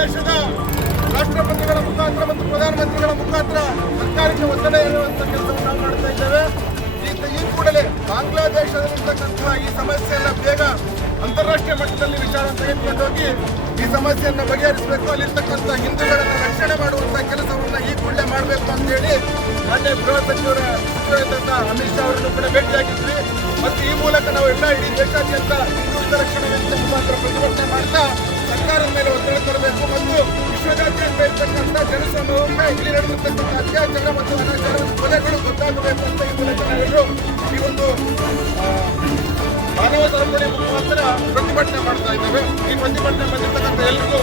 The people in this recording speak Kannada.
ದೇಶದ ರಾಷ್ಟ್ರಪತಿಗಳ ಮುಖಾಂತರ ಮತ್ತು ಪ್ರಧಾನಮಂತ್ರಿಗಳ ಮುಖಾಂತರ ಸರ್ಕಾರಕ್ಕೆ ಒತ್ತಡ ಹೇರುವಂತ ಕೆಲಸವನ್ನು ನಾವು ಮಾಡ್ತಾ ಇದ್ದೇವೆ. ಈ ಕೂಡಲೇ ಬಾಂಗ್ಲಾದೇಶದಲ್ಲಿರ್ತಕ್ಕಂತಹ ಈ ಸಮಸ್ಯೆಯನ್ನ ಬೇಗ ಅಂತಾರಾಷ್ಟ್ರೀಯ ಮಟ್ಟದಲ್ಲಿ ವಿಚಾರ ತೆಗೆದುಕೊಂಡೋಗಿ ಈ ಸಮಸ್ಯೆಯನ್ನು ಬಗೆಹರಿಸಬೇಕು. ಅಲ್ಲಿರ್ತಕ್ಕಂಥ ಹಿಂದೂಗಳನ್ನು ರಕ್ಷಣೆ ಮಾಡುವಂತ ಕೆಲಸವನ್ನ ಈ ಕೂಡಲೇ ಮಾಡಬೇಕು ಅಂತ ಹೇಳಿ ಮಾನ್ಯ ಗೃಹ ಸಚಿವರಾದಂತಹ ಅಮಿತ್ ಶಾ ಅವರನ್ನು ಕೂಡ ಭೇಟಿಯಾಗಿದ್ವಿ. ಮತ್ತು ಈ ಮೂಲಕ ನಾವು ಇಡೀ ದೇಶಾದ್ಯಂತ ಹಿಂದೂ ಹಿತರಕ್ಷಣಾ ವೇದಿಕೆ ಮುಖಾಂತರ ಪ್ರತಿಭಟನೆ ಮಾಡ್ತಾ ಸರ್ಕಾರದ ಮೇಲೆ ಒತ್ತಡ ತರಬೇಕು ಮತ್ತು ವಿಶ್ವದಾದ್ಯಂತ ಇರ್ತಕ್ಕಂಥ ಜನಸಮೂಹಕ್ಕೆ ಇಲ್ಲಿ ನಡೆದಿರ್ತಕ್ಕಂಥ ಅತ್ಯಾಚಾರ ಮತ್ತು ಅನಾಚಾರದ ಕೊಲೆಗಳು ಗೊತ್ತಾಗಬೇಕು ಅಂತ ಈ ಮೂಲಕ ನಾವೆಲ್ಲರೂ ಈ ಒಂದು ಮಾನವ ಸರಪಳಿ ಮುಖಾಂತರ ಪ್ರತಿಭಟನೆ ಮಾಡ್ತಾ ಇದ್ದೇವೆ. ಈ ಪ್ರತಿಭಟನೆ ಬಂದಿರ್ತಕ್ಕಂಥ ಎಲ್ಲರಿಗೂ